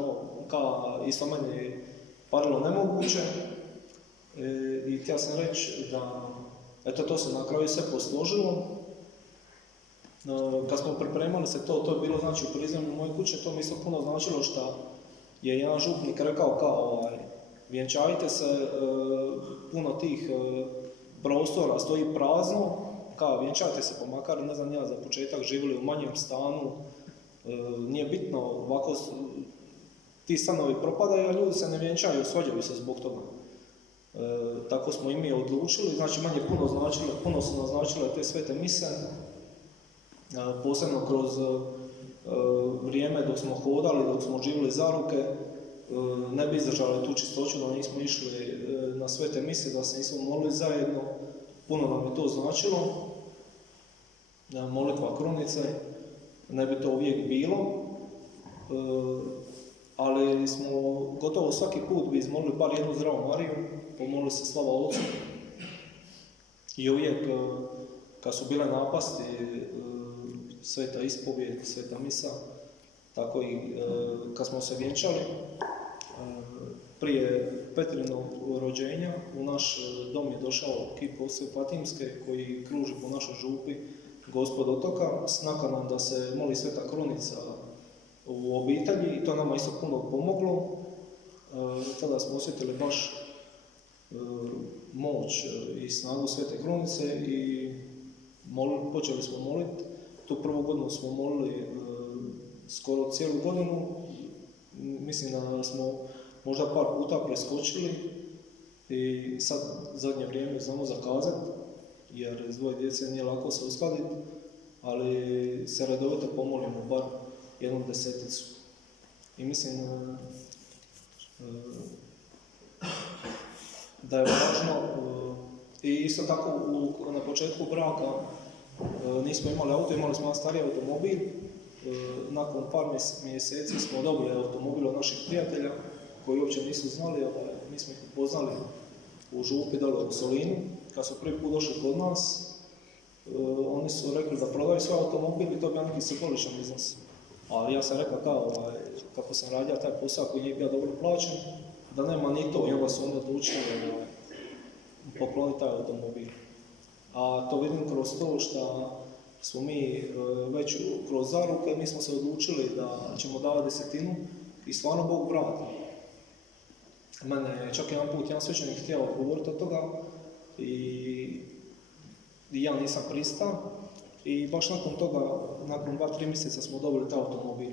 kao isto meni parilo nemoguće. I htio sam reći da to se na kraju sve posložilo. Kad smo pripremali se to je bilo znači u prizemlju moje kuće, to mi isto puno značilo što je jedan župnik rekao kao vjenčajte se, puno tih prostora stoji prazno, kao vjenčajte se, pa makar ne znam ja za početak živjeli u manjem stanu, nije bitno, ovako ti stanovi propadaju, a ljudi se ne vjenčaju, svađaju se zbog toga. Tako smo i mi odlučili, znači manje puno su naznačile te svete mise, posebno kroz vrijeme dok smo hodali, dok smo živjeli zaruke, ne bi izdržali tu čistoću da nismo išli na svete mise, da se nismo molili zajedno, puno nam je to značilo, molitva krunice, ne bi to uvijek bilo, ali smo gotovo svaki put bi izmolili bar jednu zdravu Mariju, pomolili se slava Otcu i uvijek kad su bile napasti, sveta ispovijed, sveta misa, tako i kad smo se vjenčali, prije Petrinog rođenja u naš dom je došao kip Ose Fatimske koji kruži po našoj župi Gospod otoka s nakanom da se moli sveta krunica u obitelji i to nama isto puno pomoglo. Tada smo osjetili baš moć i snagu svete krunice i počeli smo moliti. Tu prvu godinu smo molili skoro cijelu godinu. Mislim da smo možda par puta preskočili i sad zadnje vrijeme znamo zakazati, jer s 2 djece nije lako se uskladiti, ali se redovito pomolimo bar jednu 10. I mislim da je važno i isto tako na početku braka nismo imali auto, imali smo stariji automobil. Nakon par mjeseci smo dobili automobil od naših prijatelja koji uopće nisu znali, mi smo ih upoznali u župi dole u Solinu. Kad su prvi put došli kod nas, oni su rekli da prodaju svoj automobil i to bi neki simboličan iznos. Ali ja sam rekao kako sam radio taj posao koji nije bio dobro plaćen, da nema ni to i onda su onda odlučili pokloniti taj automobil. A to vidim kroz to što smo mi već kroz zaruke, mi smo se odlučili da ćemo davati 10 i stvarno Bog vrati. Mene je čak jedan put jedan svećenik htio govoriti od toga i ja nisam pristao i baš nakon toga, nakon 2-3 mjeseca smo dobili taj automobil.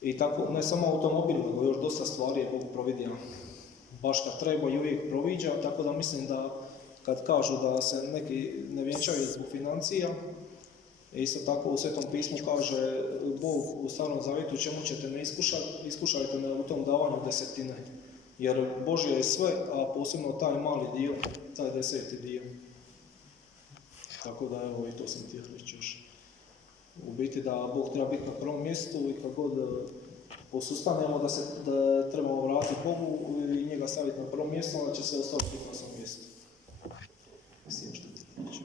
I tako, ne samo automobil, nego još dosta stvari je Bog providio. Baš kad treba i uvijek proviđa, tako da mislim da kad kažu da se neki ne vjenčaju zbog financija, isto tako u Svetom pismu kaže Bog u Starom Zavjetu čemu ćete me iskušajte me u tom davanju 10. Jer Božje je sve, a posebno taj mali dio, taj 10. dio. Tako da evo i to sam htio reći još. U biti da Bog treba biti na prvom mjestu i kad god posustanemo da trebamo vratiti Bogu i njega staviti na prvom mjestu, onda će se ostati na svom mjestu. Mislim što ti reći.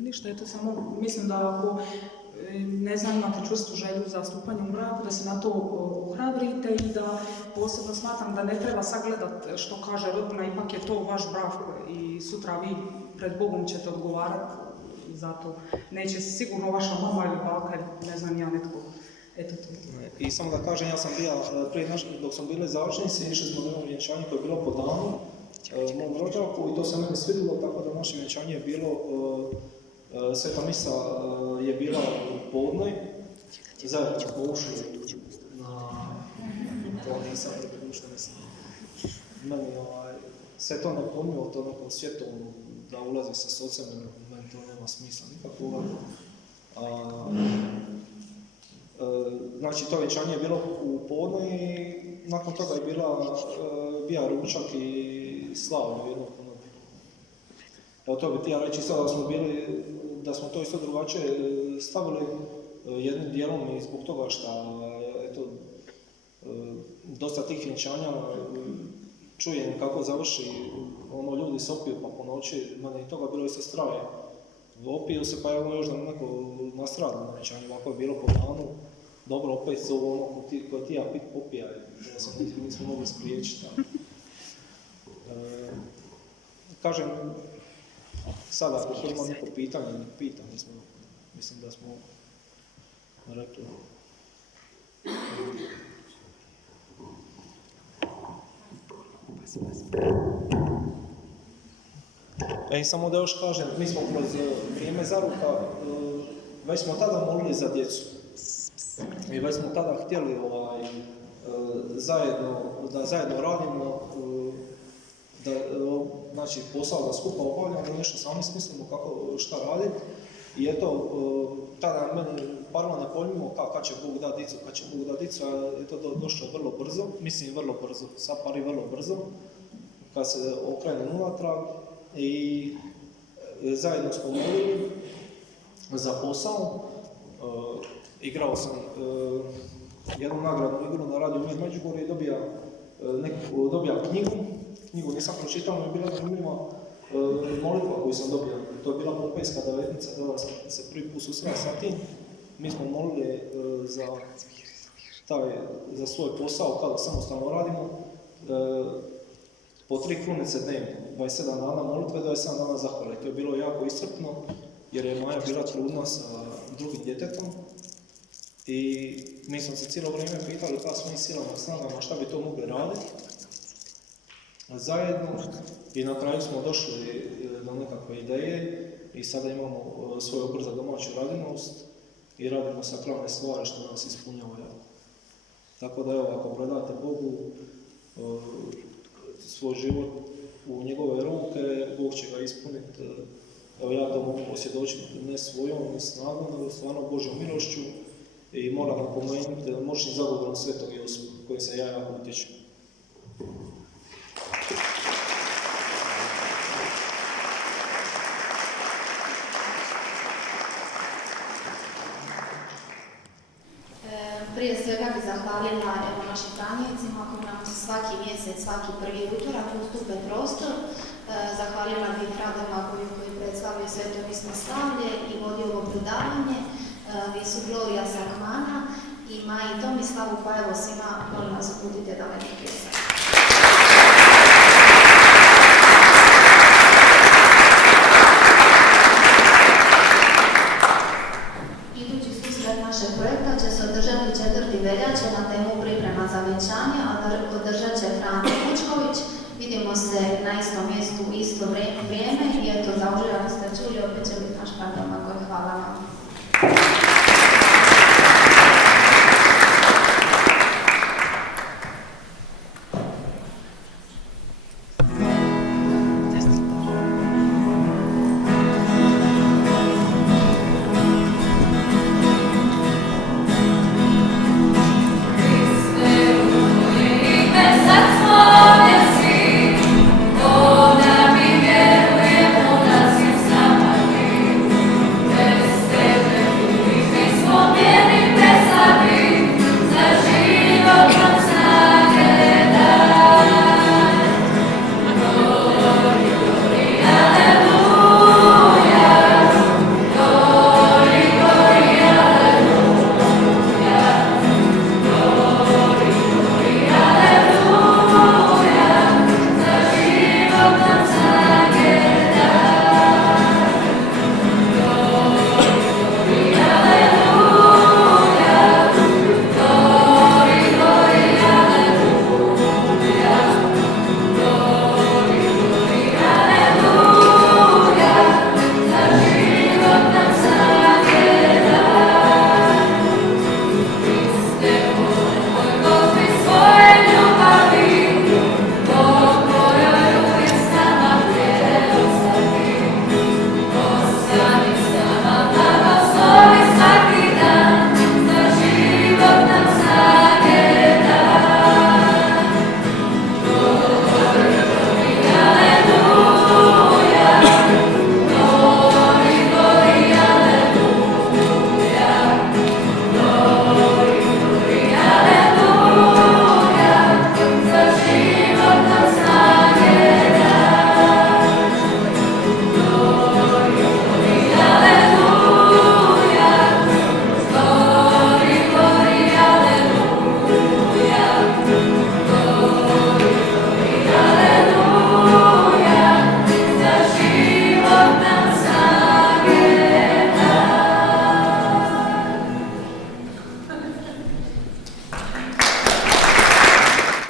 Ništa, eto samo mislim da ako ne znam, imate čvrstu želju za stupanjem u braku, da se na to ohrabrite i da posebno smatram da ne treba sagledati što kaže rodbina, ipak je to vaš brak i sutra vi pred Bogom ćete odgovarati za to. Neće sigurno vaša mama ili baka, ne znam ja netko. Eto to. I samo da kažem, ja sam bio, prije dok sam bili završnici, išli smo na jedno vjenčanje koje je bilo po danu, mom rođaku i to se meni svidjelo, tako da naše vjenčanje je bilo, Sveta misa je bila u podne, zajedno smo ušli na to nisam što mislim. Meni sve to ne pomio to nekom svijetom da ulazi sa socijem, meni to nema smisla nikako. Znači to vjenčanje je bilo u podne i nakon toga je bio ručak i slavlje jednog ponovi. Evo to bi ti ja reći sada da smo bili, da smo to isto drugačije stavili jednim dijelom i zbog toga što eto, dosta tih vjenčanja čujem kako završi, ono ljudi se opiju pa po noći, mene i toga bilo isto straje. Opiju se pa evo još da neko nastrada na vjenčanju, ovako je bilo po danu. Dobro, opet su ono koje ti ja pit popija, da se nismo mogli spriječiti. Kažem, sada ako ima neko pitanje, nek pita, mislim da smo rekli. I samo da još kažem, mi smo kroz vrijeme zaruka, već smo tada molili za djecu. I već smo tada htjeli da zajedno radimo, znači posao da skupa obavljamo, da nešto sami smislimo kako šta raditi. I eto, tada meni parno ne pojmimo kad će Bog dati dicu, a je to došlo vrlo brzo, mislim vrlo brzo, sad pari vrlo brzo, kad se okrene unatrag i zajedno smo molili za posao. Igrao sam jednu nagradnu igru na Radio Mir Međugorje i dobija knjigu nisam pročitao, mi je bila zanimljiva molitva koju sam dobio. To je bila Pompejska devetnica, tada sam se prvi put susreo sa tim. Mi smo molili za svoj posao, kada samostalno radimo, po 3 krunice dnevno, 27 dana molitve, 27 dana zahvale. To je bilo jako iscrpno, jer je Maja bila trudna sa drugim djetetom. I mi smo se cijelo vrijeme pitali kada svojim silama, snagama, šta bi to mogli raditi zajedno i na kraju smo došli do nekakve ideje i sada imamo svoj odbor za domaću radinost i radimo sakralne stvari što nas ispunjava. Tako da evo, ako predate Bogu svoj život u njegove ruke, Bog će ga ispuniti. Evo ja to mogu posvjedočiti ne svojom snagom, nego stvarno Božjom milošću. I moram napomenuti moćnim zagovorom Svetog Josipa, kojim se ja jako utječem. Prije svega bih zahvalila našim branjenicima koji nam svaki mjesec, svaki prvi utorak ustupe prostor. Zahvalila bih Radama koji predstavljaju Sveto pismo slavlje i vodi ovo predavanje. Visu Gloria Sakmana i Maji Tomislavu, pa evo svima molim vas uputite da me pjesam.